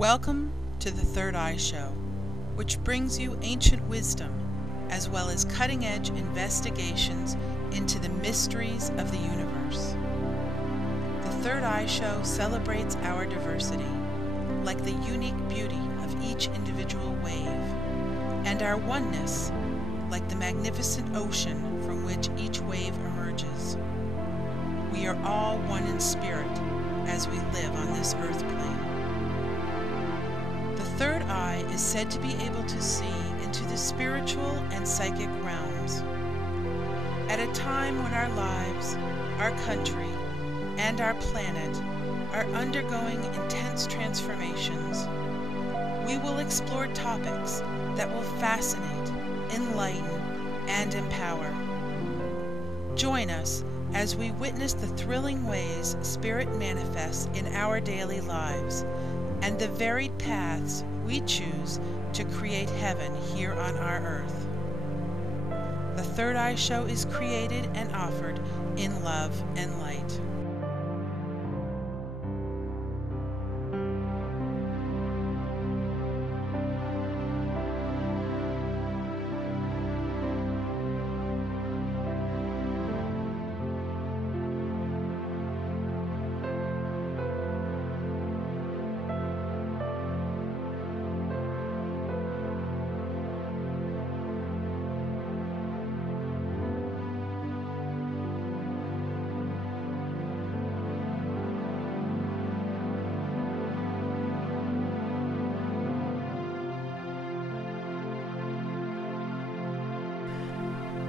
Welcome to the Third Eye Show, which brings you ancient wisdom as well as cutting-edge investigations into the mysteries of the universe. The Third Eye Show celebrates our diversity, like the unique beauty of each individual wave, and our oneness, like the magnificent ocean from which each wave emerges. We are all one in spirit as we live on this earth plane. The third eye is said to be able to see into the spiritual and psychic realms. At a time when our lives, our country, and our planet are undergoing intense transformations, we will explore topics that will fascinate, enlighten, and empower. Join us as we witness the thrilling ways spirit manifests in our daily lives and the varied paths we choose to create heaven here on our earth. The Third Eye Show is created and offered in love and light.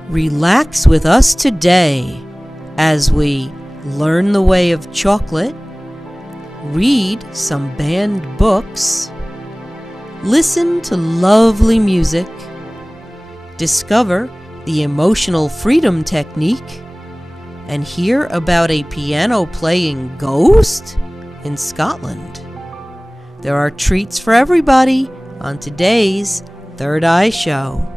Relax with us today as we learn the way of chocolate, read some banned books, listen to lovely music, discover the emotional freedom technique, and hear about a piano-playing ghost in Scotland. There are treats for everybody on today's Third Eye Show.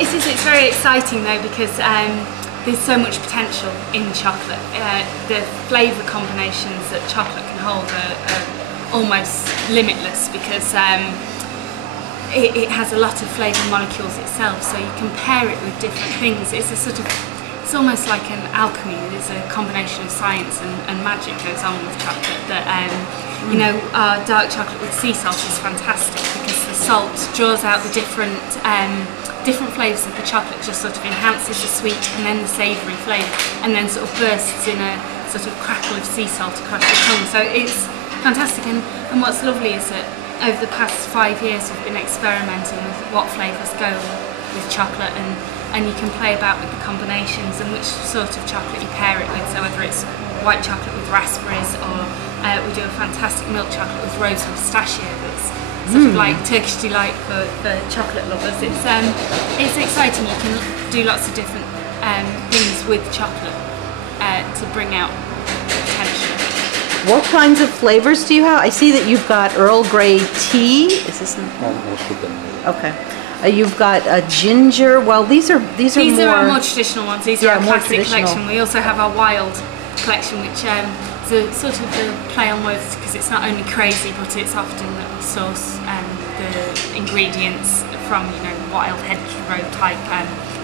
It's very exciting though because there's so much potential in chocolate. The flavour combinations that chocolate can hold are almost limitless because it has a lot of flavour molecules itself, so you can pair it with different things. It's almost like an alchemy. There's a combination of science and magic goes on with chocolate. That you know, our dark chocolate with sea salt is fantastic because the salt draws out the different flavours of the chocolate, just sort of enhances the sweet and then the savoury flavour, and then sort of bursts in a sort of crackle of sea salt across the tongue. So it's fantastic, and what's lovely is that over the past 5 years we've been experimenting with what flavours go with chocolate, and you can play about with the combinations and which sort of chocolate you pair it with. So whether it's white chocolate with raspberries, or we do a fantastic milk chocolate with rose and pistachio that's sort of like Turkish delight for chocolate lovers. It's exciting. You can do lots of different things with chocolate to bring out potential. What kinds of flavors do you have? I see that you've got Earl Grey tea. Is this okay? You've got a ginger. Well, these are our more traditional ones. These are our classic collection. We also have our wild collection, which is a sort of a play on words because it's not only crazy, but it's often that we source the ingredients from, you know, wild hedgerow type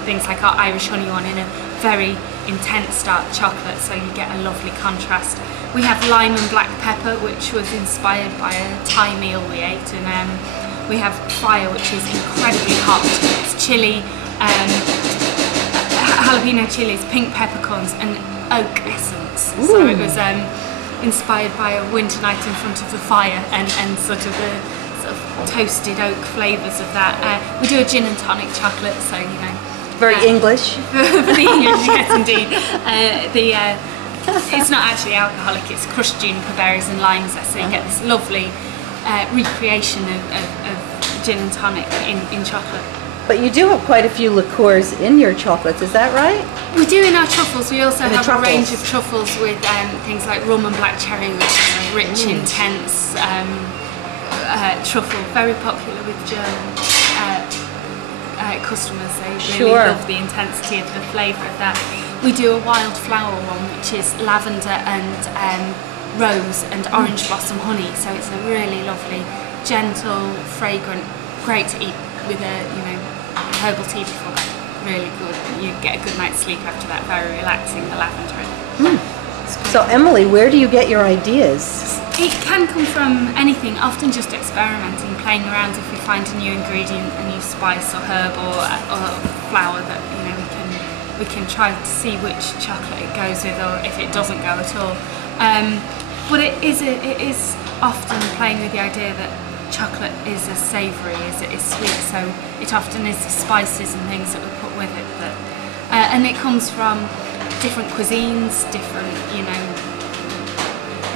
things, like our Irish honey one in a very intense dark chocolate, so you get a lovely contrast. We have lime and black pepper, which was inspired by a Thai meal we ate, and we have fire, which is incredibly hot. It's chilly, jalapeno chilies, pink peppercorns, and oak essence. Ooh. So it was inspired by a winter night in front of the fire and sort of the toasted oak flavours of that. We do a gin and tonic chocolate, so you know. Very English. Very English, yes indeed. It's not actually alcoholic, it's crushed juniper berries and lime zest, so you get this lovely recreation of gin and tonic in chocolate. But you do have quite a few liqueurs in your chocolates, is that right? We do in our truffles. We also have a range of truffles with things like rum and black cherry, which is a rich, intense truffle, very popular with German customers. They really love the intensity of the flavour of that. We do a wildflower one, which is lavender and rose and orange blossom honey. So it's a really lovely, gentle, fragrant, great to eat with a herbal tea before bed. Really good. You get a good night's sleep after that. Very relaxing. The lavender. So Emily, where do you get your ideas? It can come from anything, often just experimenting, playing around if we find a new ingredient, a new spice or herb or flour that we can try to see which chocolate it goes with, or if it doesn't go at all. But it is often playing with the idea that chocolate is as savoury as it is sweet, so it often is the spices and things that we put with it that, and it comes from different cuisines, different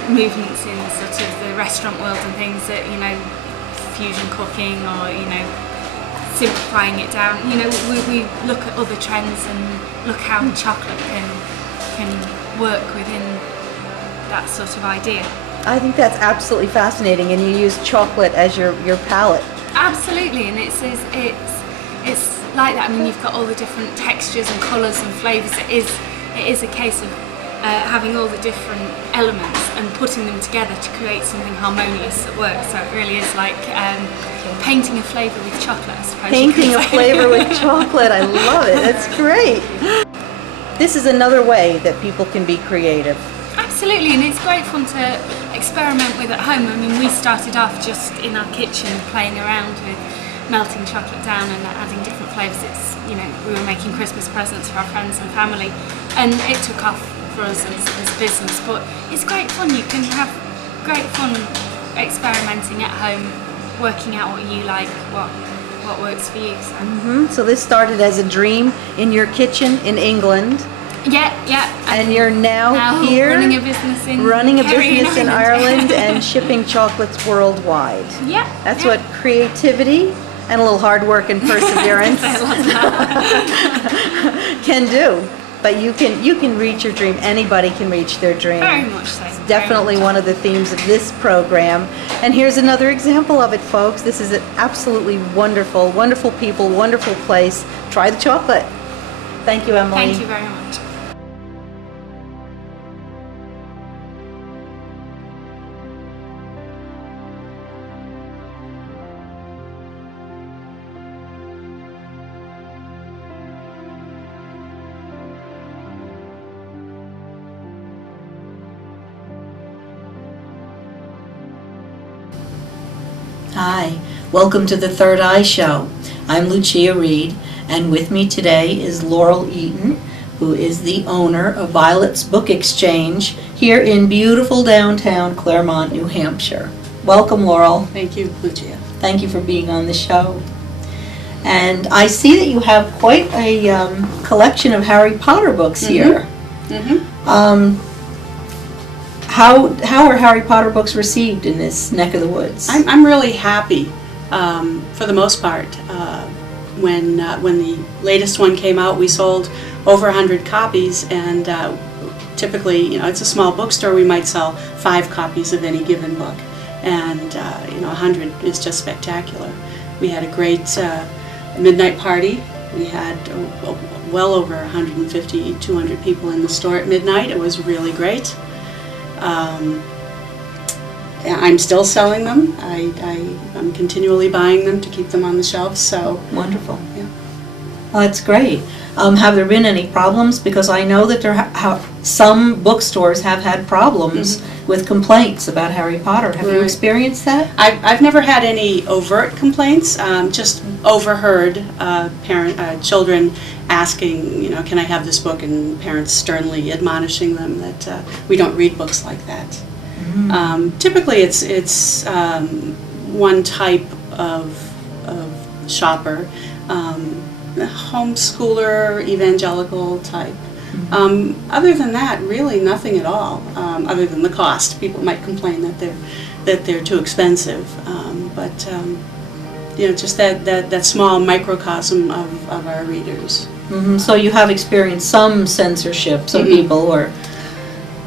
movements in sort of the restaurant world and things that fusion cooking or simplifying it down. We look at other trends and look how chocolate can work within that sort of idea. I think that's absolutely fascinating, and you use chocolate as your palette. Absolutely, and it's like that. I mean, you've got all the different textures and colours and flavours. It is a case of having all the different elements and putting them together to create something harmonious that works. So it really is like painting a flavour with chocolate, I suppose. Painting a flavour with chocolate, I love it. That's great. This is another way that people can be creative. Absolutely, and it's great fun to experiment with at home. I mean, we started off just in our kitchen playing around with melting chocolate down and adding different flavours. It's, we were making Christmas presents for our friends and family, and it took off for us as a business. But it's great fun. You can have great fun experimenting at home, working out what you like, what works for you. So this started as a dream in your kitchen in England. Yeah. And you're now here running a business in Ireland and shipping chocolates worldwide. Yeah. That's what creativity and a little hard work and perseverance can do. But you can reach your dream. Anybody can reach their dream. Very much so. It's definitely one of the themes of this program. And here's another example of it, folks. This is an absolutely wonderful, wonderful people, wonderful place. Try the chocolate. Thank you, Emily. Thank you very much. Hi, welcome to the Third Eye Show. I'm Lucia Reed, and with me today is Laurel Eaton, who is the owner of Violet's Book Exchange here in beautiful downtown Claremont, New Hampshire. Welcome, Laurel. Thank you, Lucia. Thank you for being on the show. And I see that you have quite a collection of Harry Potter books here. How are Harry Potter books received in this neck of the woods? I'm really happy, for the most part. When the latest one came out, we sold over 100 copies, and typically, it's a small bookstore. We might sell 5 copies of any given book, and 100 is just spectacular. We had a great midnight party. We had well over 150, 200 people in the store at midnight. It was really great. I'm still selling them. I'm continually buying them to keep them on the shelves. So wonderful. Yeah. Oh, that's great. Have there been any problems? Because I know that some bookstores have had problems with complaints about Harry Potter. Have you experienced that? I've never had any overt complaints, just overheard children asking, you know, can I have this book, and parents sternly admonishing them that we don't read books like that. Typically it's one type of shopper, homeschooler, evangelical type. Other than that, really nothing at all. Other than the cost, people might complain that they're too expensive. But you know, just that small microcosm of our readers. So you have experienced some censorship. Some people are.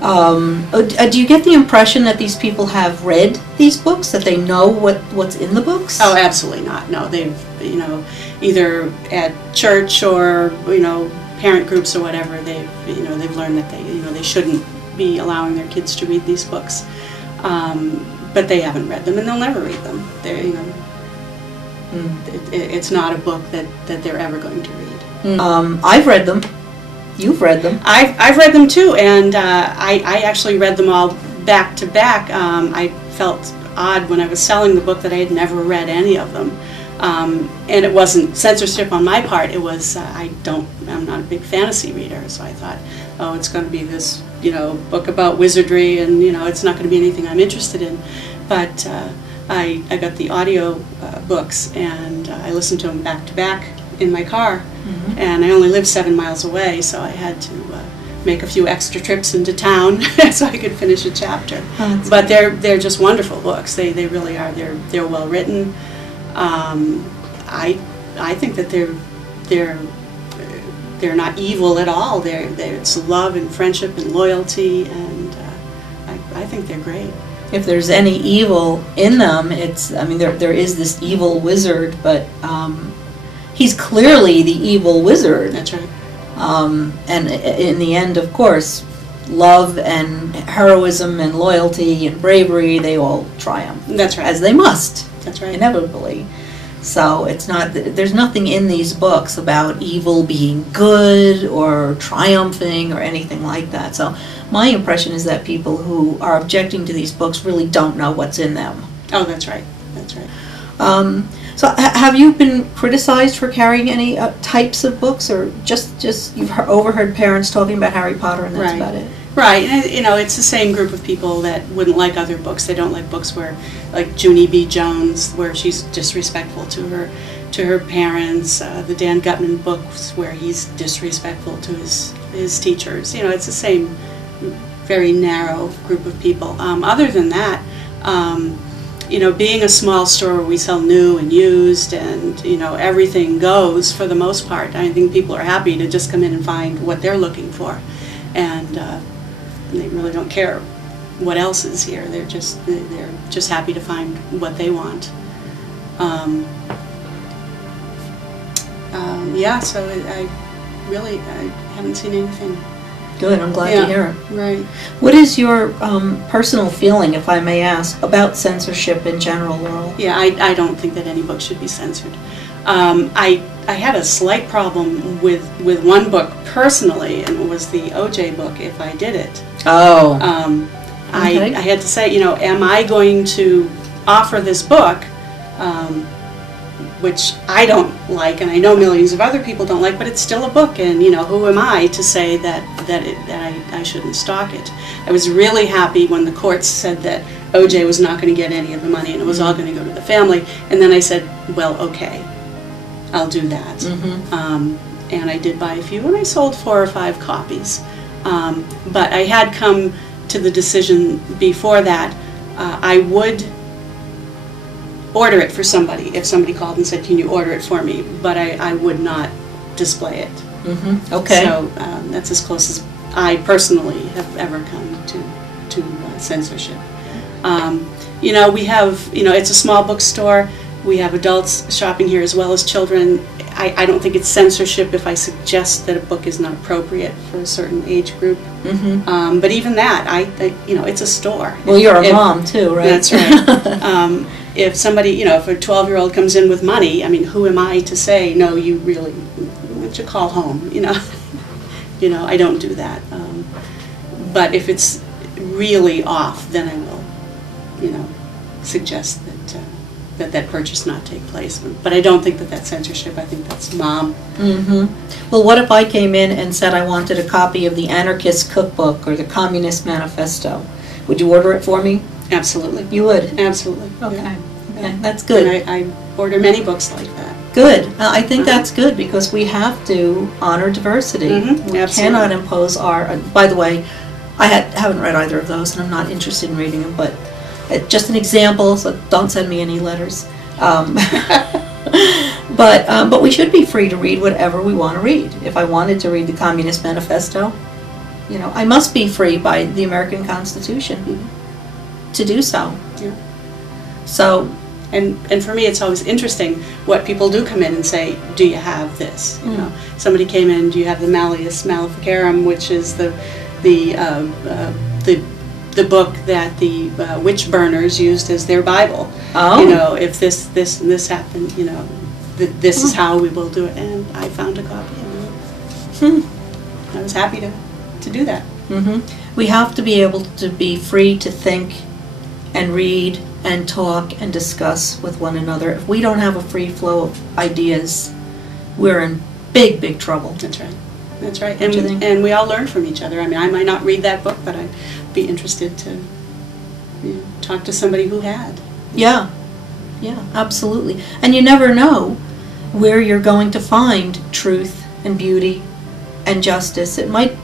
Do you get the impression that these people have read these books, that they know what's in the books? Oh, absolutely not. No, they've, you know, either at church or, you know, parent groups or whatever, they've learned that they shouldn't be allowing their kids to read these books, but they haven't read them, and they'll never read them. They're, you know, it's not a book that they're ever going to read. I've read them. You've read them. I've read them too, and I actually read them all back to back. I felt odd when I was selling the book that I had never read any of them. And it wasn't censorship on my part. It was I'm not a big fantasy reader, so I thought, oh, it's going to be this, you know, book about wizardry, and you know, it's not going to be anything I'm interested in. But I got the audio books, and I listened to them back to back in my car, and I only live 7 miles away, so I had to make a few extra trips into town so I could finish a chapter. Oh, but they're just wonderful books. They really are. They're well written. I think that they're not evil at all. It's love and friendship and loyalty, and I think they're great. If there's any evil in them, I mean, there is this evil wizard, but he's clearly the evil wizard. That's right. And in the end, of course, love and heroism and loyalty and bravery, they all triumph. That's right. As they must. That's right. Inevitably. So it's not, there's nothing in these books about evil being good or triumphing or anything like that. So my impression is that people who are objecting to these books really don't know what's in them. Oh, that's right. That's right. So have you been criticized for carrying any types of books, or just you've overheard parents talking about Harry Potter and that's about it? Right, and you know, it's the same group of people that wouldn't like other books. They don't like books where, like Junie B. Jones, where she's disrespectful to her parents. The Dan Gutman books where he's disrespectful to his teachers. You know, it's the same very narrow group of people. Other than that, you know, being a small store where we sell new and used, and you know, everything goes for the most part. I think people are happy to just come in and find what they're looking for, and they really don't care what else is here. They're just happy to find what they want. Yeah, so I haven't seen anything. Good, I'm glad to hear it. Right. What is your personal feeling, if I may ask, about censorship in general, Laurel? Yeah, I don't think that any book should be censored. I had a slight problem with one book personally, and it was the OJ book, If I Did It. Oh. I had to say, you know, am I going to offer this book, which I don't like, and I know millions of other people don't like, but it's still a book, and you know, who am I to say that I shouldn't stock it? I was really happy when the courts said that OJ was not going to get any of the money, and it was all going to go to the family, and then I said, well, okay, I'll do that. And I did buy a few, and I sold 4 or 5 copies. But I had come to the decision before that I would order it for somebody if somebody called and said, can you order it for me? But I would not display it. Okay. So that's as close as I personally have ever come to censorship. You know, we have, you know, it's a small bookstore. We have adults shopping here as well as children. I don't think it's censorship if I suggest that a book is not appropriate for a certain age group. But even that, you know, it's a store. Well, you're a mom too, right? That's right. If somebody, you know, if a 12-year-old comes in with money, I mean, who am I to say, no, you really, what you call home, you know. You know, I don't do that. But if it's really off, then I will, you know, suggest that that purchase not take place. But I don't think that that's censorship. I think that's mom. Well, what if I came in and said I wanted a copy of the Anarchist Cookbook or the Communist Manifesto? Would you order it for me? Absolutely. You would? Absolutely. Okay. Yeah. Okay, that's good. And I order many books like that. Good. I think that's good because we have to honor diversity. We Absolutely. cannot impose our... by the way, I haven't read either of those, and I'm not interested in reading them, but just an example, so don't send me any letters. But we should be free to read whatever we want to read. If I wanted to read the Communist Manifesto, you know, I must be free by the American Constitution to do so. Yeah. So... And for me, it's always interesting what people do come in and say, do you have this? You know, somebody came in, do you have the Malleus Maleficarum, which is the book that the witch burners used as their Bible. Oh. You know, if this and this happened, you know, this is how we will do it. And I found a copy and I was happy to do that. We have to be able to be free to think and read and talk and discuss with one another. If we don't have a free flow of ideas, we're in big, big trouble. That's right. That's right. Don't you think? And we all learn from each other. I mean, I might not read that book, but I'd be interested to, you know, talk to somebody who had. Yeah, yeah, absolutely. And you never know where you're going to find truth and beauty and justice. It might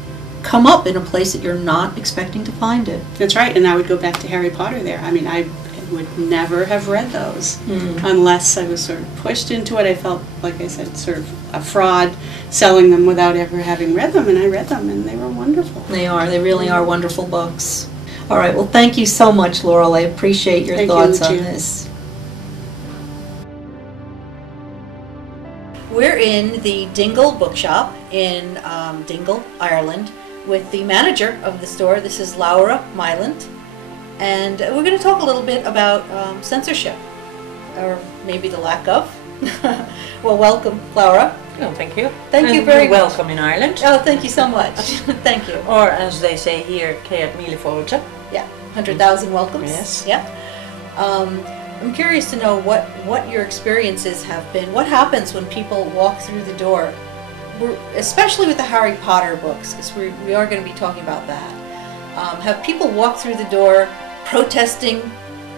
come up in a place that you're not expecting to find it. That's right. And I would go back to Harry Potter there. I mean, I would never have read those unless I was sort of pushed into it. I felt, like I said, sort of a fraud selling them without ever having read them, and I read them, and they were wonderful. They really are wonderful books. All right, well, thank you so much, Laurel. I appreciate your thoughts on this. We're in the Dingle Bookshop in Dingle, Ireland, with the manager of the store. This is Laura Mylant. And we're going to talk a little bit about censorship, or maybe the lack of. Well, welcome, Laura. Oh, thank you. Thank you very much. Welcome in Ireland. Oh, thank you so much. Thank you. Or as they say here, Keat Mille Fórte. Yeah, 100,000 welcomes. Yes. Yeah. I'm curious to know what your experiences have been. What happens when people walk through the door, especially with the Harry Potter books, because we are going to be talking about that. Have people walk through the door protesting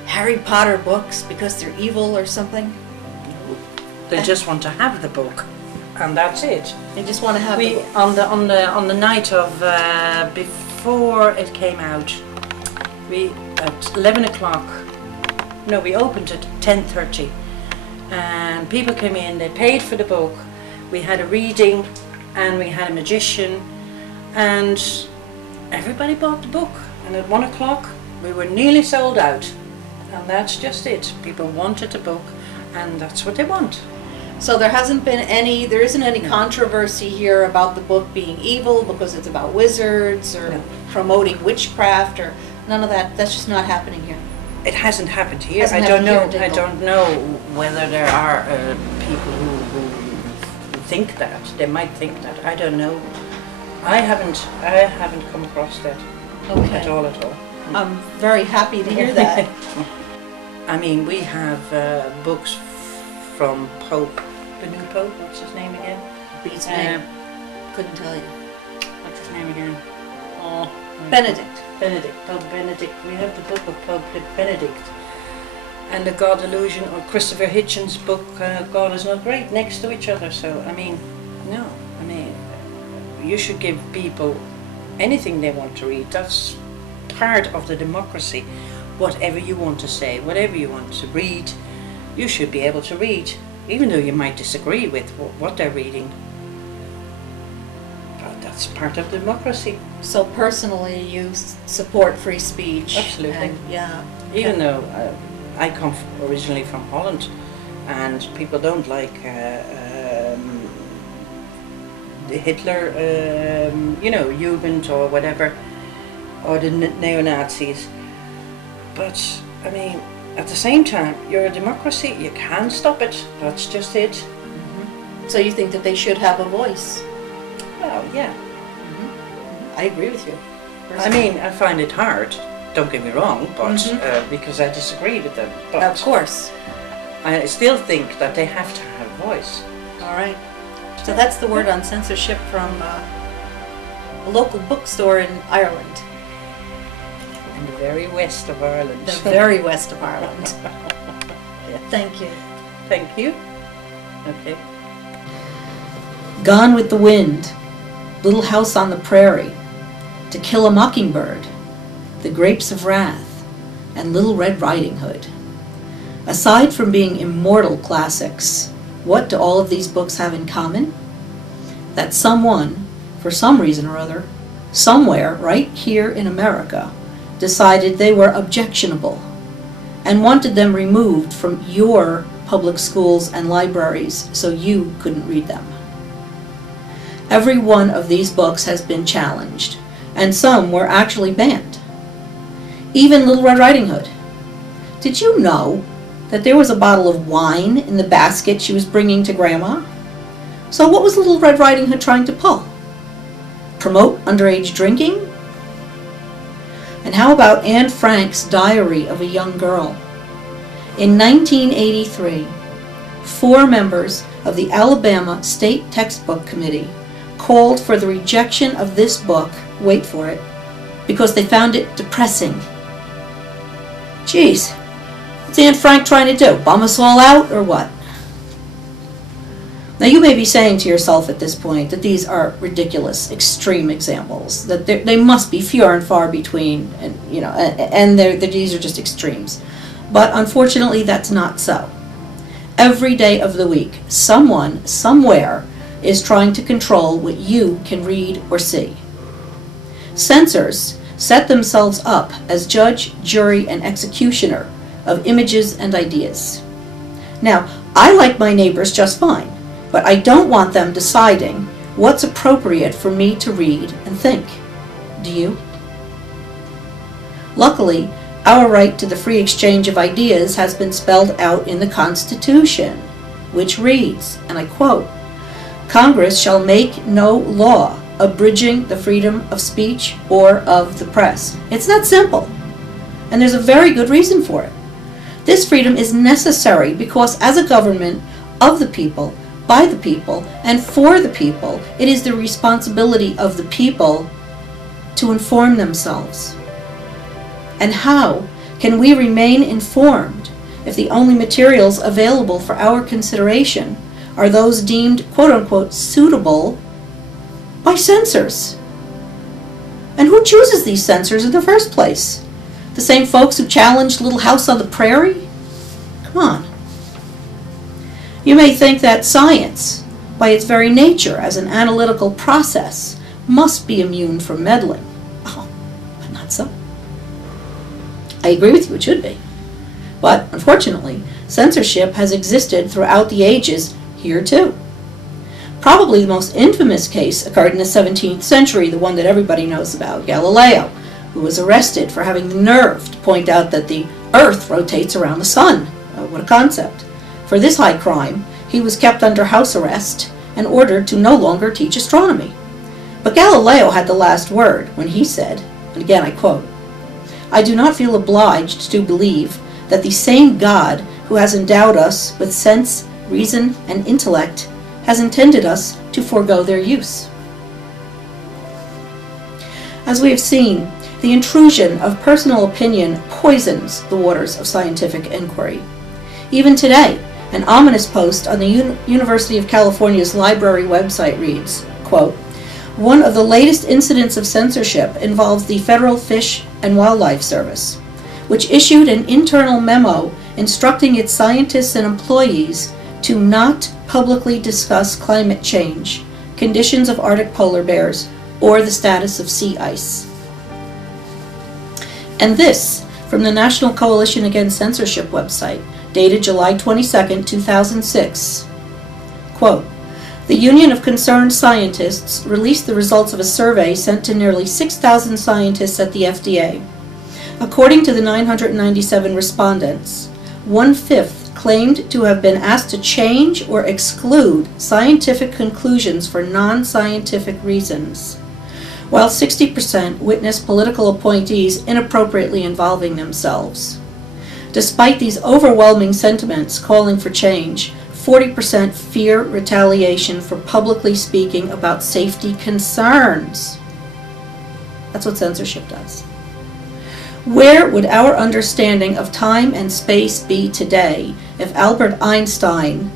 Harry Potter books because they're evil or something? They just want to have the book, and that's it. They just want to have We the book. on the night of before it came out, we at 11 o'clock. No, we opened at 10:30, and people came in. They paid for the book. We had a reading, and we had a magician, and everybody bought the book. And at 1 o'clock, we were nearly sold out. And that's just it. People wanted the book, and that's what they want. So there isn't any controversy here about the book being evil because it's about wizards or promoting witchcraft or none of that. That's just not happening here. It hasn't happened here. Hasn't I don't know. happened here in I don't know whether there are people who think that. They might think that. I don't know. I haven't come across that at all. I'm very happy to hear that. I mean, we have books from Pope, the new Pope. What's his name again? Beats me. Couldn't tell you. What's his name again? Oh, Benedict. Pope Benedict. We have the book of Pope Benedict. And the God Illusion, or Christopher Hitchens' book, God is Not Great, next to each other. So, I mean, no. I mean, you should give people anything they want to read. That's part of the democracy. Whatever you want to say, whatever you want to read, you should be able to read, even though you might disagree with what they're reading. But that's part of democracy. So personally, you support free speech? Absolutely. Yeah. Even though I come originally from Holland, and people don't like the Hitler, Jugend or whatever, or the neo-Nazis. But, I mean, at the same time, you're a democracy, you can stop it, that's just it. So you think that they should have a voice? Well, yeah. I agree with you. I mean, I find it hard, don't get me wrong, but because I disagree with them. But Of course. I still think that they have to have a voice. All right. So that's the word on censorship from a local bookstore in Ireland. In the very west of Ireland. The very west of Ireland. Thank you. Thank you. Okay. Gone with the Wind, Little House on the Prairie, To Kill a Mockingbird, The Grapes of Wrath, and Little Red Riding Hood. Aside from being immortal classics, what do all of these books have in common? That someone, for some reason or other, somewhere right here in America, decided they were objectionable and wanted them removed from your public schools and libraries so you couldn't read them. Every one of these books has been challenged, and some were actually banned. Even Little Red Riding Hood. Did you know that there was a bottle of wine in the basket she was bringing to Grandma? So what was Little Red Riding Hood trying to pull? Promote underage drinking? And how about Anne Frank's Diary of a Young Girl? In 1983, 4 members of the Alabama State Textbook Committee called for the rejection of this book, wait for it, because they found it depressing. Geez, what's Anne Frank trying to do? Bum us all out or what? Now you may be saying to yourself at this point that these are ridiculous, extreme examples, that they must be few and far between, and these are just extremes. But unfortunately, that's not so. Every day of the week, someone, somewhere, is trying to control what you can read or see. Censors set themselves up as judge, jury, and executioner of images and ideas. Now, I like my neighbors just fine, but I don't want them deciding what's appropriate for me to read and think. Do you? Luckily, our right to the free exchange of ideas has been spelled out in the Constitution, which reads, and I quote, "Congress shall make no law abridging the freedom of speech or of the press." It's that simple, and there's a very good reason for it. This freedom is necessary because as a government of the people, by the people, and for the people, it is the responsibility of the people to inform themselves. And how can we remain informed if the only materials available for our consideration are those deemed quote-unquote suitable by censors? And who chooses these censors in the first place? The same folks who challenged Little House on the Prairie? Come on. You may think that science, by its very nature as an analytical process, must be immune from meddling. Oh, but not so. I agree with you, it should be. But, unfortunately, censorship has existed throughout the ages here too. Probably the most infamous case occurred in the 17th century, the one that everybody knows about, Galileo, who was arrested for having the nerve to point out that the Earth rotates around the sun. What a concept. For this high crime, he was kept under house arrest and ordered to no longer teach astronomy. But Galileo had the last word when he said, and again I quote, "I do not feel obliged to believe that the same God who has endowed us with sense, reason, and intellect has intended us to forego their use." As we have seen, the intrusion of personal opinion poisons the waters of scientific inquiry. Even today, an ominous post on the University of California's library website reads, quote, "One of the latest incidents of censorship involves the Federal Fish and Wildlife Service, which issued an internal memo instructing its scientists and employees to not publicly discuss climate change, conditions of Arctic polar bears, or the status of sea ice." And this from the National Coalition Against Censorship website, dated July 22, 2006. Quote, "The Union of Concerned Scientists released the results of a survey sent to nearly 6,000 scientists at the FDA. According to the 997 respondents, 1/5 claimed to have been asked to change or exclude scientific conclusions for non-scientific reasons, while 60% witnessed political appointees inappropriately involving themselves. Despite these overwhelming sentiments calling for change, 40% fear retaliation for publicly speaking about safety concerns. That's what censorship does. Where would our understanding of time and space be today if Albert Einstein,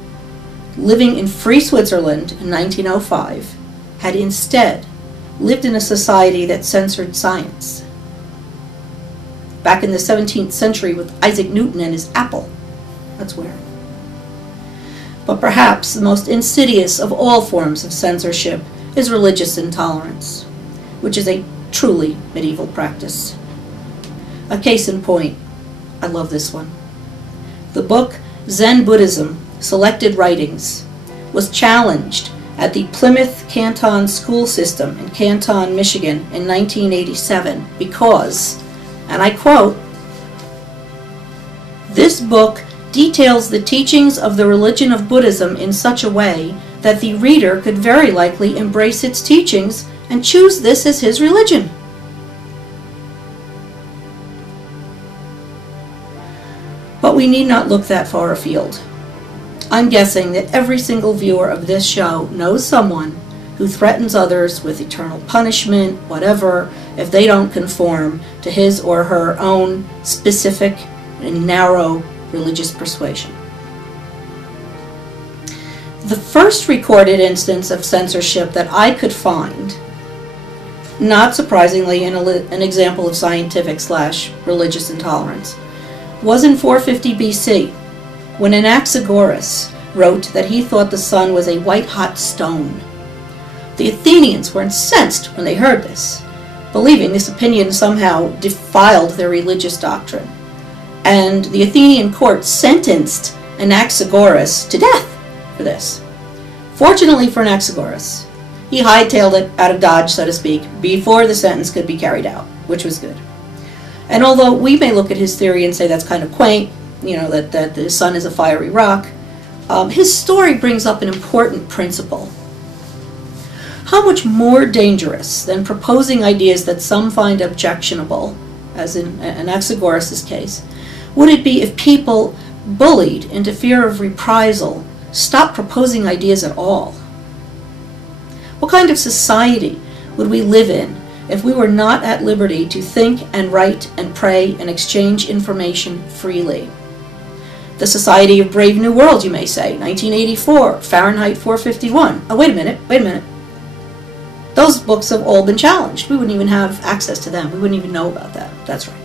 living in free Switzerland in 1905, had instead lived in a society that censored science? Back in the 17th century with Isaac Newton and his apple. That's where. But perhaps the most insidious of all forms of censorship is religious intolerance, which is a truly medieval practice. A case in point, I love this one. The book Zen Buddhism, Selected Writings, was challenged at the Plymouth Canton School System in Canton, Michigan in 1987 because, and I quote, "This book details the teachings of the religion of Buddhism in such a way that the reader could very likely embrace its teachings and choose this as his religion." But we need not look that far afield. I'm guessing that every single viewer of this show knows someone who threatens others with eternal punishment, whatever, if they don't conform to his or her own specific and narrow religious persuasion. The first recorded instance of censorship that I could find, not surprisingly an example of scientific/religious intolerance, was in 450 BC, when Anaxagoras wrote that he thought the sun was a white-hot stone. The Athenians were incensed when they heard this, believing this opinion somehow defiled their religious doctrine. And the Athenian court sentenced Anaxagoras to death for this. Fortunately for Anaxagoras, he hightailed it out of Dodge, so to speak, before the sentence could be carried out, which was good. And although we may look at his theory and say that's kind of quaint, you know, that the sun is a fiery rock, his story brings up an important principle. How much more dangerous than proposing ideas that some find objectionable, as in Anaxagoras' case, would it be if people bullied into fear of reprisal stopped proposing ideas at all? What kind of society would we live in if we were not at liberty to think and write and pray and exchange information freely? The Society of Brave New World, you may say, 1984, Fahrenheit 451. Oh, wait a minute. Those books have all been challenged. We wouldn't even have access to them. We wouldn't even know about that. That's right.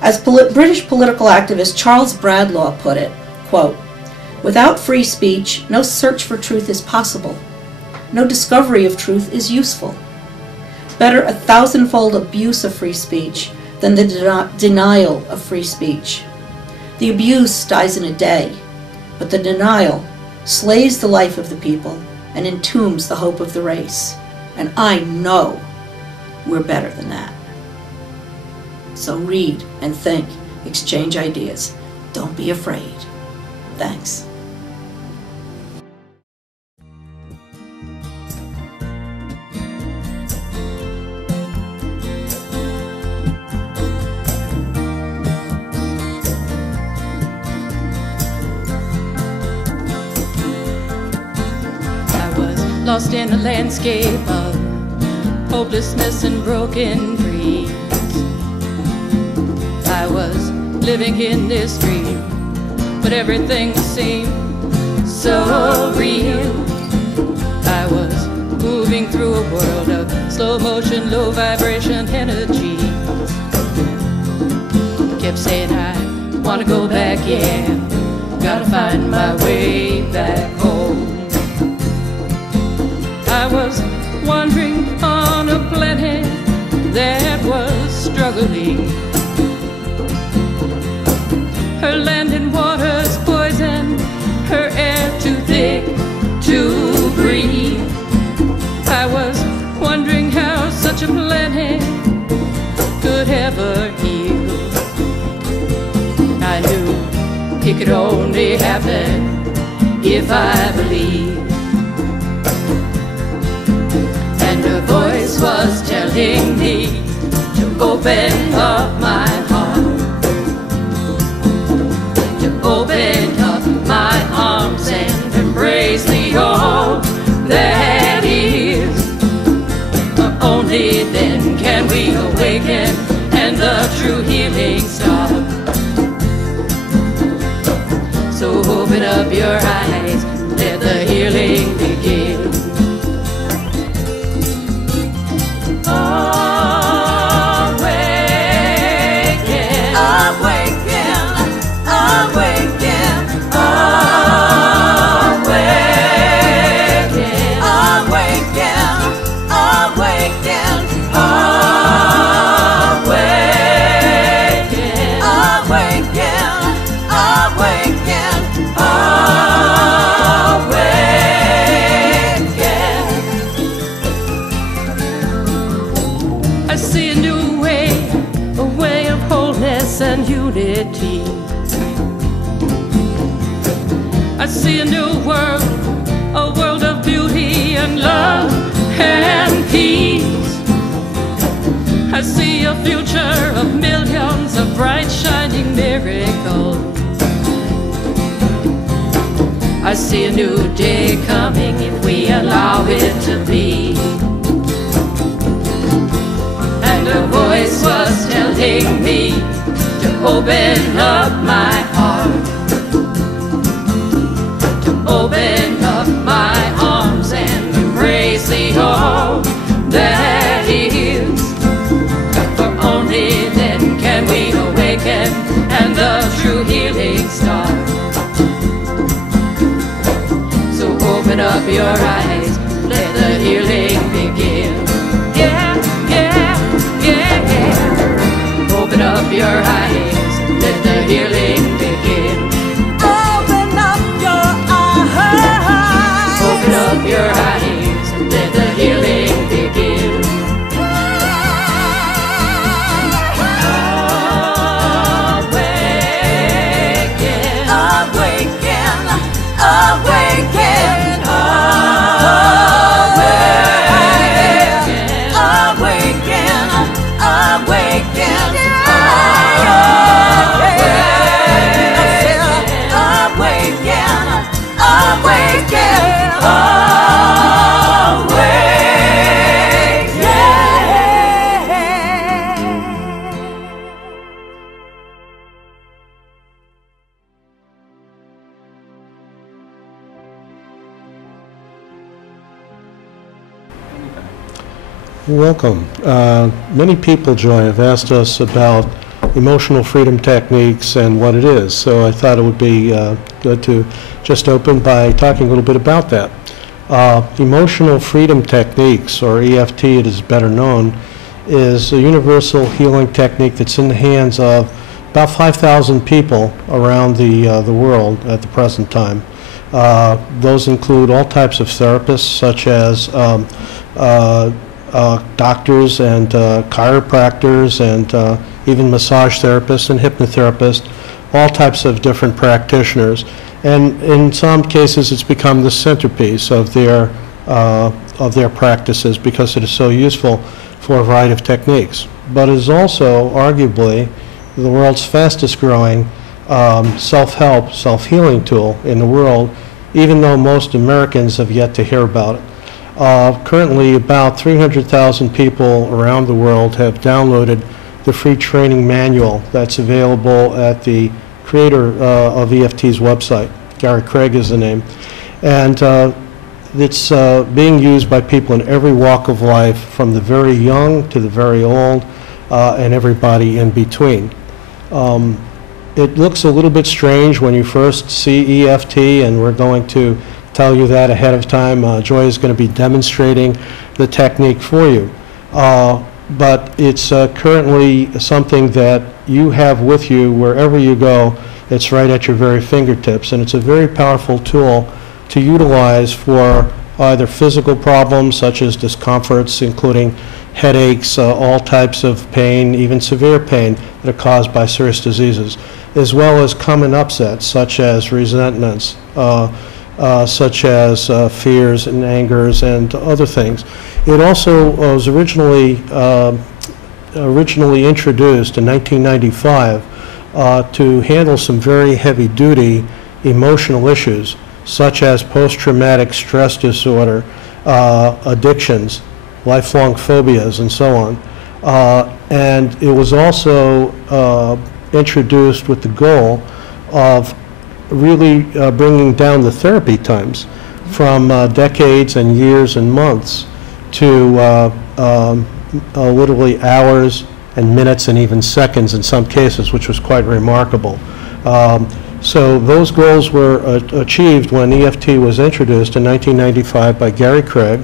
As British political activist Charles Bradlaugh put it, quote, "Without free speech, no search for truth is possible. No discovery of truth is useful. Better a thousandfold abuse of free speech than the denial of free speech. The abuse dies in a day, but the denial slays the life of the people and entombs the hope of the race. And I know we're better than that." So read and think, exchange ideas. Don't be afraid. Thanks. Lost in a landscape of hopelessness and broken dreams. I was living in this dream, but everything seemed so real. I was moving through a world of slow motion, low vibration energies. Kept saying I wanna go back, yeah, gotta find my way back home. I was wandering on a planet that was struggling. Her land and waters poison, her air too thick to breathe. I was wondering how such a planet could ever heal. I knew it could only happen if I believe. And a voice was telling me to open up my heart, to open up my arms and embrace the all that is. Only then can we awaken and the true healing start. So open up your eyes, let the healing begin. Awaken, awaken, awaken, awaken, awaken, awaken, awaken, awaken, awaken, awaken. I see a new way, a way of wholeness and unity. I see a new world, a world of beauty and love and peace. I see a future of millions of bright shining miracles. I see a new day coming if we allow it to be. And a voice was telling me to open up my heart, to open up my arms and embrace the all that is. For only then can we awaken and the true healing start. So open up your eyes, let the healing begin. Yeah, yeah, yeah, yeah. Open up your eyes, let the healing begin. Open up your eyes. Open up your eyes, let the healing begin. Awaken, awaken, awaken, awaken, awaken, awaken, awaken, Welcome. Many people, Joy, have asked us about emotional freedom techniques and what it is, so I thought it would be good to just open by talking a little bit about that. Emotional freedom techniques, or EFT it is better known, is a universal healing technique that's in the hands of about 5,000 people around the world at the present time. Those include all types of therapists, such as doctors and chiropractors and even massage therapists and hypnotherapists, all types of different practitioners. And in some cases it's become the centerpiece of their practices because it is so useful for a variety of techniques. But it is also arguably the world's fastest growing self-help, self-healing tool in the world, even though most Americans have yet to hear about it. Currently, about 300,000 people around the world have downloaded the free training manual that's available at the creator of EFT's website. Gary Craig is the name. And it's being used by people in every walk of life, from the very young to the very old, and everybody in between. It looks a little bit strange when you first see EFT, and we're going to tell you that ahead of time. Joy is going to be demonstrating the technique for you. But it's currently something that you have with you wherever you go. It's right at your very fingertips, and it's a very powerful tool to utilize for either physical problems such as discomforts, including headaches, all types of pain, even severe pain that are caused by serious diseases. as well as common upsets, such as resentments, such as fears and angers and other things. It also was originally introduced in 1995 to handle some very heavy-duty emotional issues, such as post-traumatic stress disorder, addictions, lifelong phobias, and so on. And it was also introduced with the goal of really bringing down the therapy times from decades and years and months to literally hours and minutes and even seconds in some cases, which was quite remarkable. So those goals were achieved when EFT was introduced in 1995 by Gary Craig,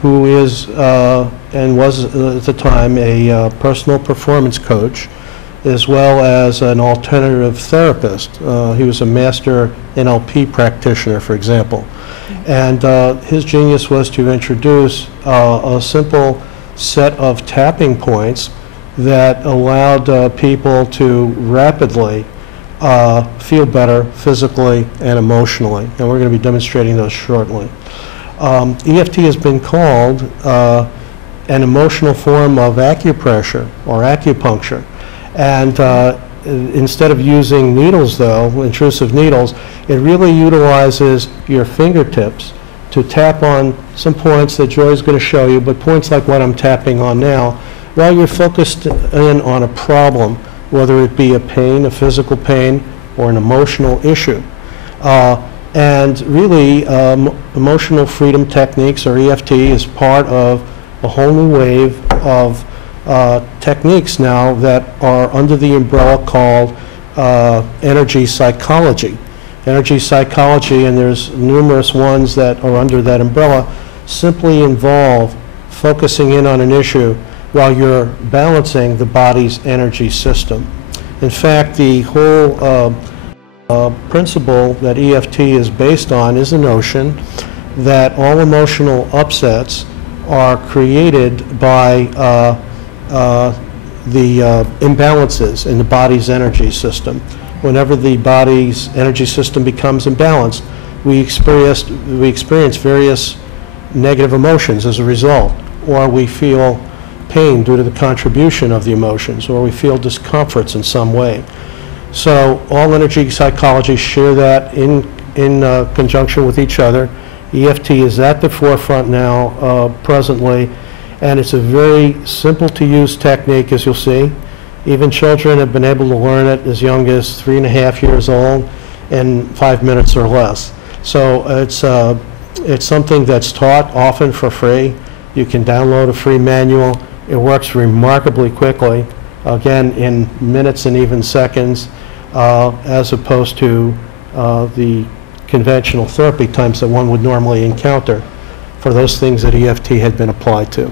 who is and was at the time a personal performance coach, as well as an alternative therapist. He was a master NLP practitioner, for example. And his genius was to introduce a simple set of tapping points that allowed people to rapidly feel better physically and emotionally. And we're going to be demonstrating those shortly. EFT has been called an emotional form of acupressure or acupuncture. And instead of using needles, though, intrusive needles, it really utilizes your fingertips to tap on some points that Joy's going to show you, but points like what I'm tapping on now, while you're focused in on a problem, whether it be a pain, a physical pain, or an emotional issue. And really, emotional freedom techniques, or EFT, is part of a whole new wave of techniques now that are under the umbrella called energy psychology. Energy psychology, and there's numerous ones that are under that umbrella, simply involve focusing in on an issue while you're balancing the body's energy system. In fact, the whole principle that EFT is based on is the notion that all emotional upsets are created by the imbalances in the body's energy system. Whenever the body's energy system becomes imbalanced, we experience various negative emotions as a result, or we feel pain due to the contribution of the emotions, or we feel discomforts in some way. So all energy psychologies share that in conjunction with each other. EFT is at the forefront now, presently, and it's a very simple to use technique, as you'll see. Even children have been able to learn it as young as 3.5 years old in 5 minutes or less. So it's something that's taught often for free. You can download a free manual. It works remarkably quickly, again, in minutes and even seconds, as opposed to the conventional therapy times that one would normally encounter for those things that EFT had been applied to.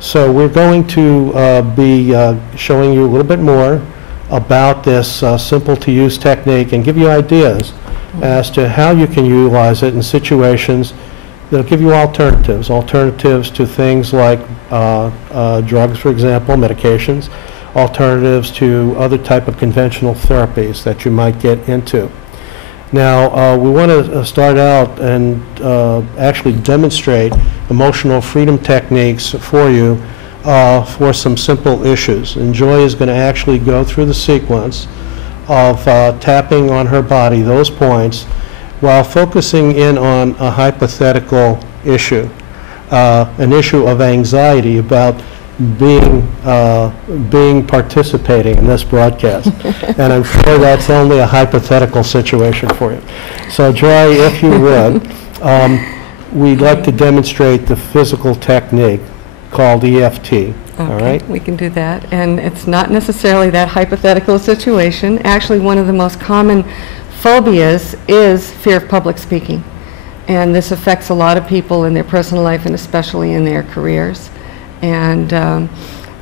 So we're going to be showing you a little bit more about this simple to use technique and give you ideas as to how you can utilize it in situations that'll give you alternatives to things like drugs, for example, medications, alternatives to other type of conventional therapies that you might get into. Now, we want to start out and actually demonstrate emotional freedom techniques for you for some simple issues. And Joy is going to actually go through the sequence of tapping on her body, those points, while focusing in on a hypothetical issue, an issue of anxiety about participating in this broadcast. And I'm sure that's only a hypothetical situation for you. So Joy, if you would, we'd like to demonstrate the physical technique called EFT. Okay, all right? we can do that. And it's not necessarily that hypothetical situation. Actually, one of the most common phobias is fear of public speaking. And this affects a lot of people in their personal life and especially in their careers. And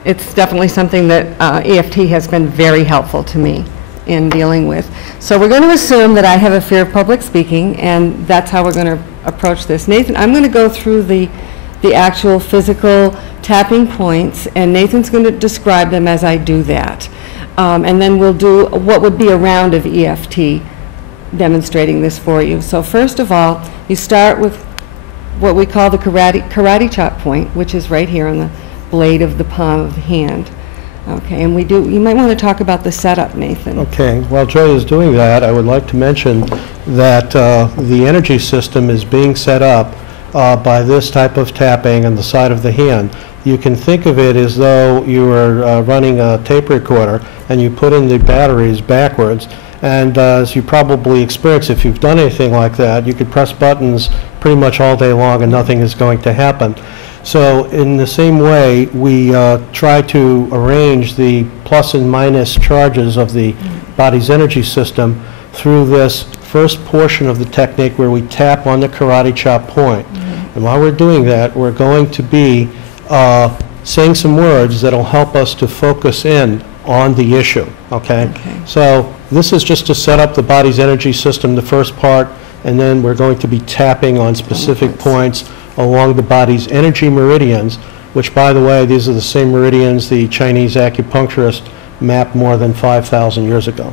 it's definitely something that EFT has been very helpful to me in dealing with. So we're going to assume that I have a fear of public speaking, and that's how we're going to approach this. Nathan, I'm going to go through the actual physical tapping points, and Nathan's going to describe them as I do that. And then we'll do what would be a round of EFT demonstrating this for you. So first of all, you start with what we call the karate chop point, which is right here on the blade of the palm of the hand. Okay, and you might want to talk about the setup, Nathan. Okay, while Joy is doing that, I would like to mention that the energy system is being set up by this type of tapping on the side of the hand. You can think of it as though you were running a tape recorder and you put in the batteries backwards, and as you probably experience, if you've done anything like that, you could press buttons pretty much all day long and nothing is going to happen. So in the same way, we try to arrange the plus and minus charges of the body's energy system through this first portion of the technique where we tap on the karate chop point. And while we're doing that, we're going to be saying some words that'll help us to focus in on the issue, okay? So this is just to set up the body's energy system, the first part, and then we're going to be tapping on specific points along the body's energy meridians, which, by the way, these are the same meridians the Chinese acupuncturist mapped more than 5,000 years ago.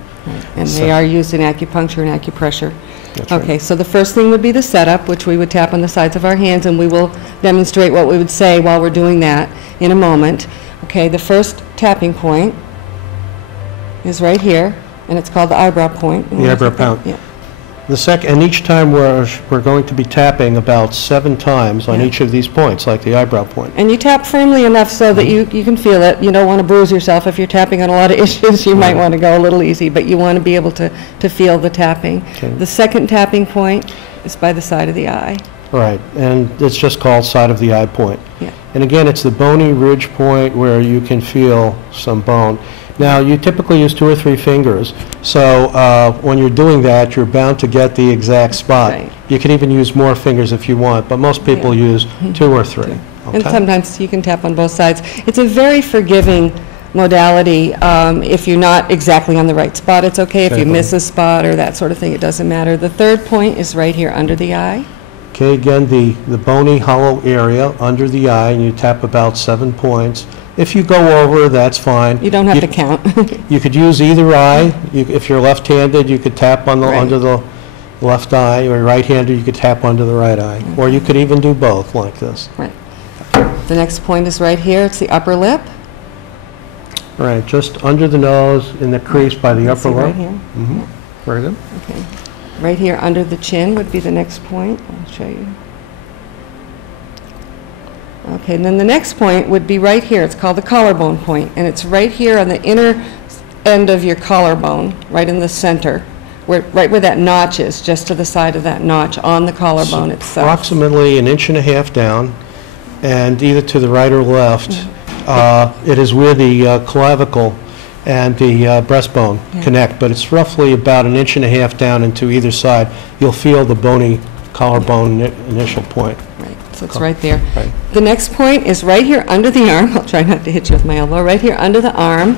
And they are used in acupuncture and acupressure. That's Okay, so the first thing would be the setup, which we would tap on the sides of our hands, and we will demonstrate what we would say while we're doing that in a moment. Okay, the first tapping point is right here, and it's called the eyebrow point. The eyebrow point. Yeah. The second, and each time we're going to be tapping about 7 times on each of these points, like the eyebrow point. And you tap firmly enough so that you can feel it. You don't want to bruise yourself. If you're tapping on a lot of issues, you might want to go a little easy, but you want to be able to feel the tapping. Okay. The second tapping point is by the side of the eye. Right, and it's just called side of the eye point. Yeah. And again, it's the bony ridge point where you can feel some bone. Now, you typically use 2 or 3 fingers, so when you're doing that, you're bound to get the exact spot. Right. You can even use more fingers if you want, but most people use 2 or 3. And Okay? sometimes you can tap on both sides. It's a very forgiving modality. If you're not exactly on the right spot, it's okay. If you miss a spot or that sort of thing, it doesn't matter. The third point is right here under the eye. Okay, again, the bony hollow area under the eye, and you tap about 7 points. If you go over, that's fine. You don't have to count. You could use either eye. If you're left-handed, you could tap on the under the left eye, or right-handed, you could tap under the right eye. Or you could even do both like this. Right. The next point is right here. It's the upper lip. All right, just under the nose, in the crease by the upper lip. Right here. Very good. Okay. Right here under the chin would be the next point. I'll show you. Okay, and then the next point would be right here. It's called the collarbone point, and it's right here on the inner end of your collarbone, right in the center, right where that notch is, just to the side of that notch on the collarbone itself. Approximately 1.5 inches down, and either to the right or left, it is where the clavicle and the breastbone connect, but it's roughly about 1.5 inches down and to either side. You'll feel the bony collarbone initial point. Right, so it's right there. Right. The next point is right here under the arm. I'll try not to hit you with my elbow. Right here under the arm,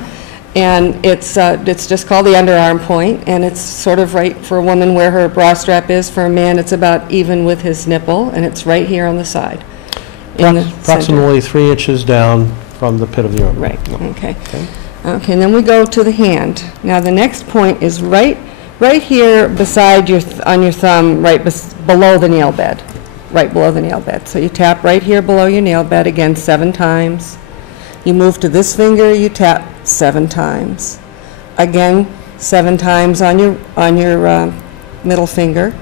and it's just called the underarm point, and it's sort of right for a woman where her bra strap is. For a man, it's about even with his nipple, and it's right here on the side. Approximately 3 inches down from the pit of the arm. Right, okay. Okay, and then we go to the hand. Now the next point is right here beside on your thumb, right below the nail bed. Right below the nail bed. So you tap right here below your nail bed, again 7 times. You move to this finger, you tap 7 times. Again, 7 times on your middle finger.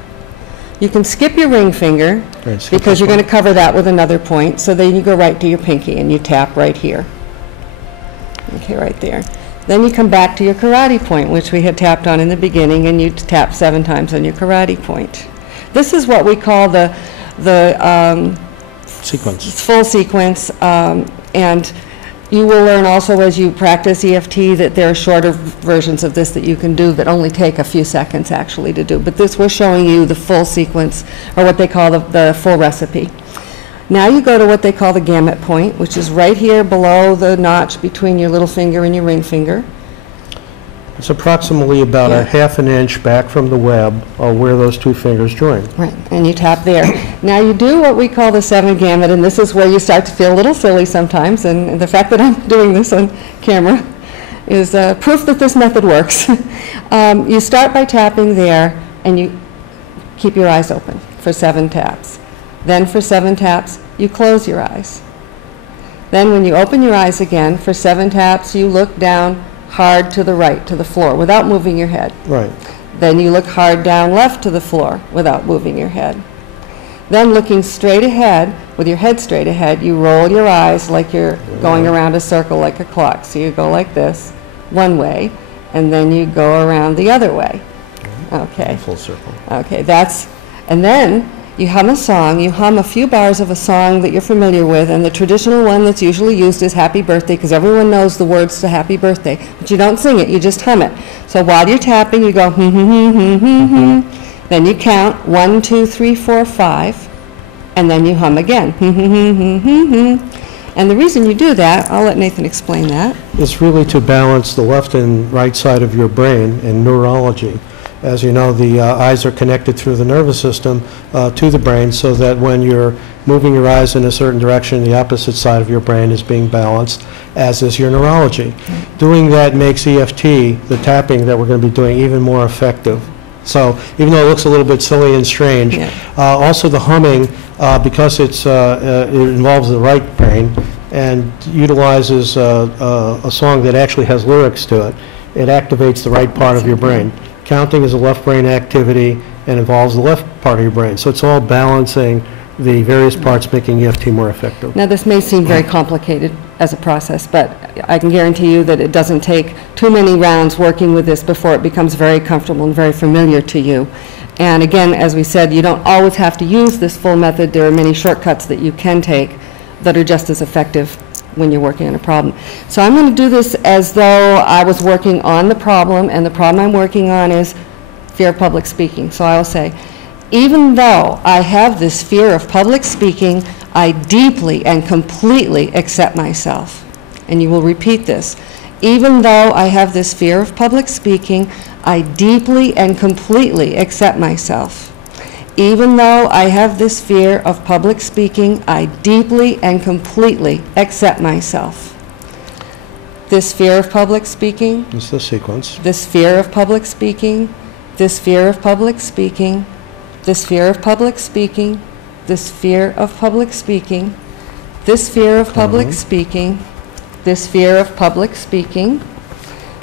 You can skip your ring finger because you're going to cover that with another point. So then you go right to your pinky and you tap right here. Okay, right there. Then you come back to your karate point, which we had tapped on in the beginning, and you tap 7 times on your karate point. This is what we call the sequence. Full sequence, and you will learn also as you practice EFT that there are shorter versions of this that you can do that only take a few seconds actually to do. But this, we're showing you the full sequence, or what they call the full recipe. Now you go to what they call the gamut point, which is right here below the notch between your little finger and your ring finger. It's approximately about 1/2 inch back from the web where those 2 fingers join. Right, and you tap there. Now you do what we call the 7 gamut, and this is where you start to feel a little silly sometimes, and the fact that I'm doing this on camera is proof that this method works. You start by tapping there, and you keep your eyes open for 7 taps. Then for 7 taps, you close your eyes. Then when you open your eyes again, for 7 taps, you look down hard to the right, to the floor, without moving your head. Right. Then you look hard down left to the floor, without moving your head. Then looking straight ahead, with your head straight ahead, you roll your eyes like you're going around a circle like a clock. So you go like this, one way, and then you go around the other way. Okay. Full circle. Okay, and then you hum a song, you hum a few bars of a song that you're familiar with, and the traditional one that's usually used is Happy Birthday, because everyone knows the words to Happy Birthday, but you don't sing it, you just hum it. So while you're tapping, you go, then you count 1, 2, 3, 4, 5, and then you hum again, And the reason you do that, I'll let Nathan explain that. It's really to balance the left and right side of your brain in neurology. As you know, the eyes are connected through the nervous system to the brain, so that when you're moving your eyes in a certain direction, the opposite side of your brain is being balanced, as is your neurology. Doing that makes EFT, the tapping that we're going to be doing, even more effective. So even though it looks a little bit silly and strange, also the humming, because it involves the right brain and utilizes a song that actually has lyrics to it, it activates the right part of your brain. Counting is a left brain activity and involves the left part of your brain. So it's all balancing the various parts, making EFT more effective. Now, this may seem very complicated as a process, but I can guarantee you that it doesn't take too many rounds working with this before it becomes very comfortable and very familiar to you. And again, as we said, you don't always have to use this full method. There are many shortcuts that you can take that are just as effective when you're working on a problem. So I'm going to do this as though I was working on the problem, and the problem I'm working on is fear of public speaking. So I'll say, even though I have this fear of public speaking, I deeply and completely accept myself. And you will repeat this. Even though I have this fear of public speaking, I deeply and completely accept myself. Even though I have this fear of public speaking, I deeply and completely accept myself. This fear of public speaking. It's the sequence. This fear of public speaking. This fear of public speaking. This fear of public speaking. This fear of public speaking. This fear of public speaking. This fear of public speaking.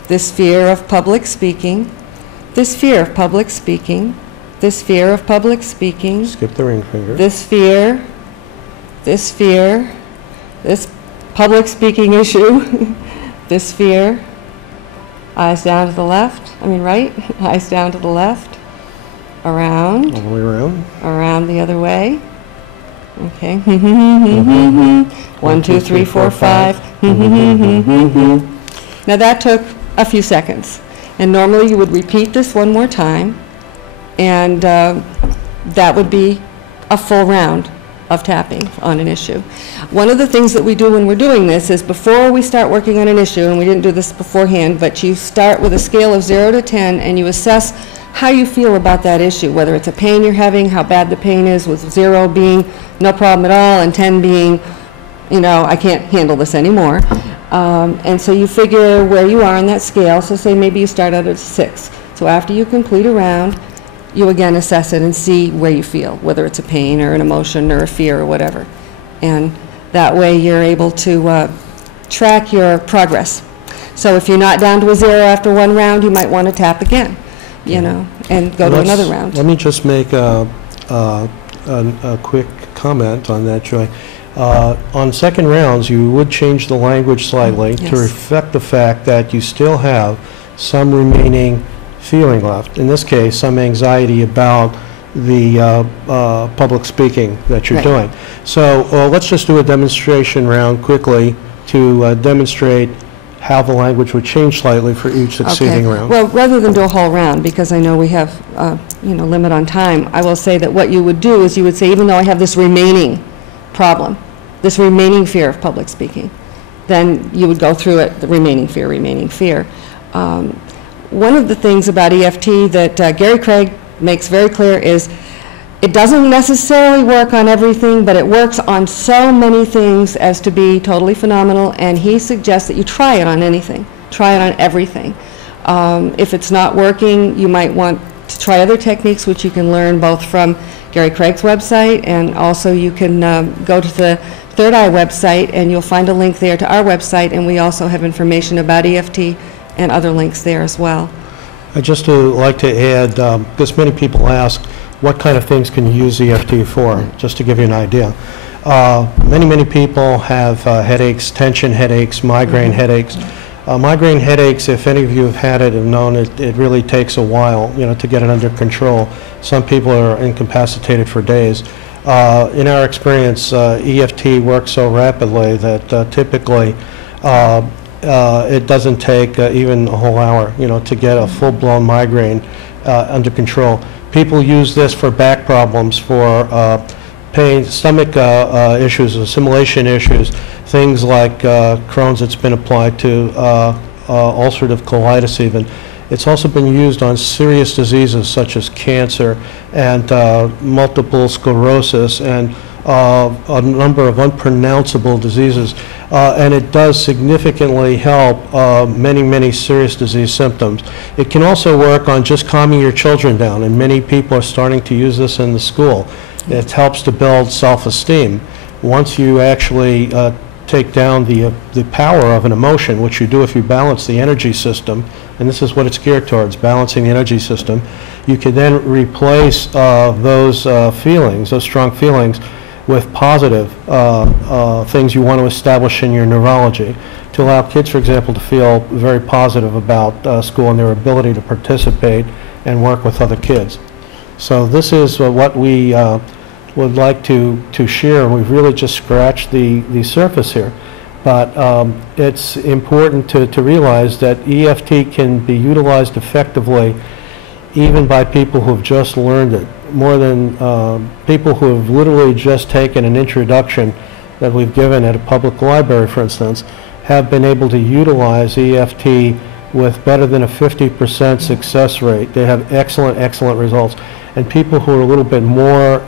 This fear of public speaking. This fear of public speaking. This fear of public speaking. Skip the ring finger. This fear, this public speaking issue, this fear, eyes down to the left, right, eyes down to the left, around. All the way around. Around the other way. Okay. 1, 2, 3, 4, 5. Now that took a few seconds. And normally you would repeat this one more time. And that would be a full round of tapping on an issue. One of the things that we do when we're doing this is before we start working on an issue, and we didn't do this beforehand, but you start with a scale of 0 to 10 and you assess how you feel about that issue, whether it's a pain you're having, how bad the pain is, with 0 being no problem at all and 10 being, I can't handle this anymore. And so you figure where you are on that scale. So say maybe you start out at 6. So after you complete a round, you again assess it and see where you feel, whether it's a pain or an emotion or a fear or whatever. And that way you're able to track your progress. So if you're not down to a 0 after one round, you might want to tap again, and go to another round. Let me just make a quick comment on that, Joy. On second rounds, you would change the language slightly to reflect the fact that you still have some remaining feeling left. In this case, some anxiety about the public speaking that you're doing. So let's just do a demonstration round quickly to demonstrate how the language would change slightly for each succeeding round. Well, rather than do a whole round, because I know we have limit on time, I will say that what you would do is you would say, even though I have this remaining problem, this remaining fear of public speaking, then you would go through it, the remaining fear. One of the things about EFT that Gary Craig makes very clear is it doesn't necessarily work on everything, but it works on so many things as to be totally phenomenal, and he suggests that you try it on anything. try it on everything. If it's not working, you might want to try other techniques, which you can learn both from Gary Craig's website, and also you can go to the Third Eye website, and you'll find a link there to our website, and we also have information about EFT and other links there as well. I'd just like to add, because many people ask, what kind of things can you use EFT for? Just to give you an idea. Many people have headaches, tension headaches, migraine headaches. Migraine headaches, if any of you have had it and known it, it really takes a while, to get it under control. Some people are incapacitated for days. In our experience, EFT works so rapidly that typically it doesn't take even a whole hour, to get a full-blown migraine under control. People use this for back problems, for pain, stomach issues, assimilation issues, things like Crohn's. It's been applied to ulcerative colitis even. It's also been used on serious diseases such as cancer and multiple sclerosis and a number of unpronounceable diseases. And it does significantly help many serious disease symptoms. It can also work on just calming your children down, and many people are starting to use this in the school. It helps to build self-esteem. Once you actually take down the power of an emotion, which you do if you balance the energy system, and this is what it's geared towards, balancing the energy system, you can then replace those feelings, those strong feelings, with positive things you want to establish in your neurology to allow kids, for example, to feel very positive about school and their ability to participate and work with other kids. So this is what we would like to share. We've really just scratched the surface here. But it's important to realize that EFT can be utilized effectively even by people who have just learned it, more than people who have literally just taken an introduction that we've given at a public library, for instance, have been able to utilize EFT with better than a 50% success rate. They have excellent results. And people who are a little bit more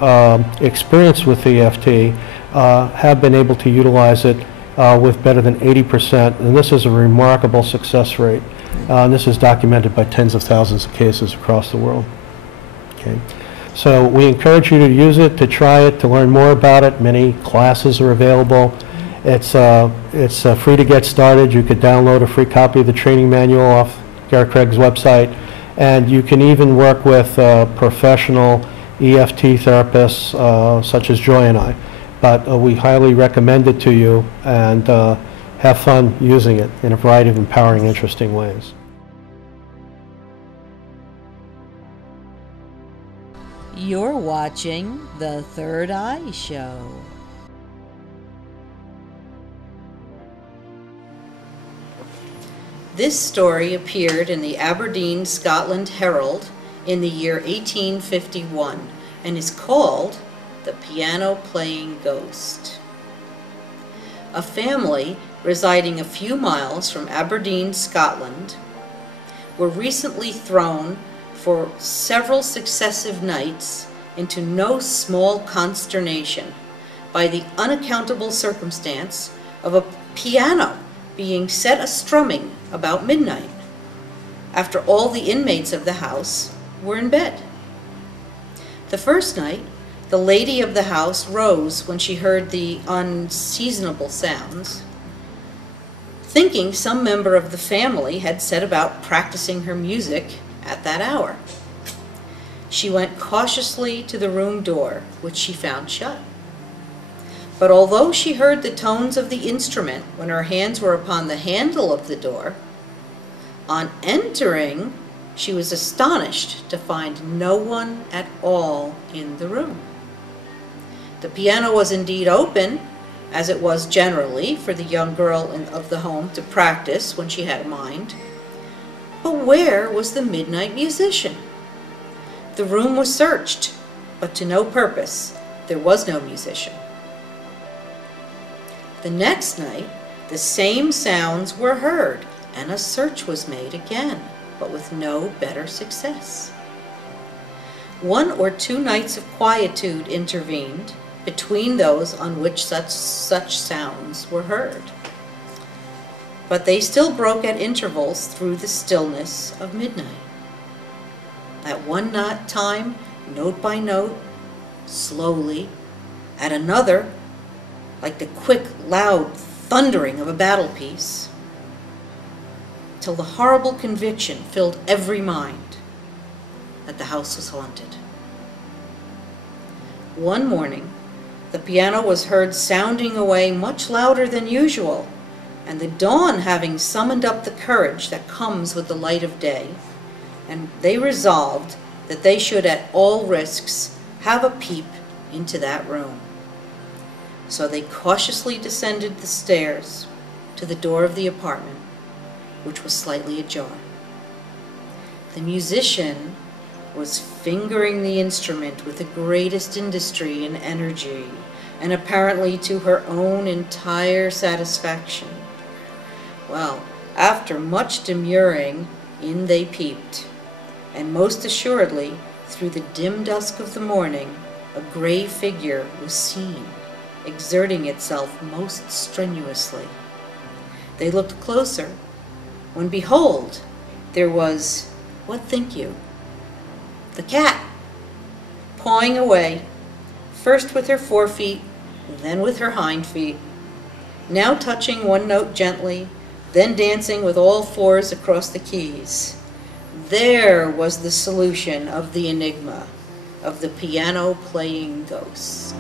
experienced with EFT have been able to utilize it with better than 80%, and this is a remarkable success rate. And this is documented by tens of thousands of cases across the world. Okay. So we encourage you to use it, to try it, to learn more about it. Many classes are available. It's free to get started. You could download a free copy of the training manual off Gary Craig's website. And you can even work with professional EFT therapists such as Joy and I. But we highly recommend it to you, and have fun using it in a variety of empowering, interesting ways. You're watching The Third Eye Show. This story appeared in the Aberdeen, Scotland Herald in the year 1851 and is called The Piano-Playing Ghost. A family residing a few miles from Aberdeen, Scotland, were recently thrown for several successive nights into no small consternation by the unaccountable circumstance of a piano being set a-strumming about midnight, after all the inmates of the house were in bed. The first night, the lady of the house rose when she heard the unseasonable sounds, thinking some member of the family had set about practicing her music at that hour. She went cautiously to the room door, which she found shut. But although she heard the tones of the instrument when her hands were upon the handle of the door, on entering, she was astonished to find no one at all in the room. The piano was indeed open, as it was generally for the young girl of the home to practice when she had a mind. But where was the midnight musician? The room was searched, but to no purpose. There was no musician. The next night, the same sounds were heard, and a search was made again, but with no better success. 1 or 2 nights of quietude intervened between those on which such sounds were heard. but they still broke at intervals through the stillness of midnight. At one time, note by note, slowly, at another, like the quick, loud thundering of a battle piece, till the horrible conviction filled every mind that the house was haunted. One morning, the piano was heard sounding away much louder than usual, and the dawn having summoned up the courage that comes with the light of day, and they resolved that they should at all risks have a peep into that room. So they cautiously descended the stairs to the door of the apartment, which was slightly ajar. The musician was fingering the instrument with the greatest industry and energy, and apparently to her own entire satisfaction. Well, after much demurring, in they peeped, and most assuredly, through the dim dusk of the morning, a gray figure was seen, exerting itself most strenuously. They looked closer, when behold, there was, what think you? The cat, pawing away, first with her forefeet, then with her hind feet, now touching one note gently, then dancing with all fours across the keys. There was the solution of the enigma of the piano-playing ghost.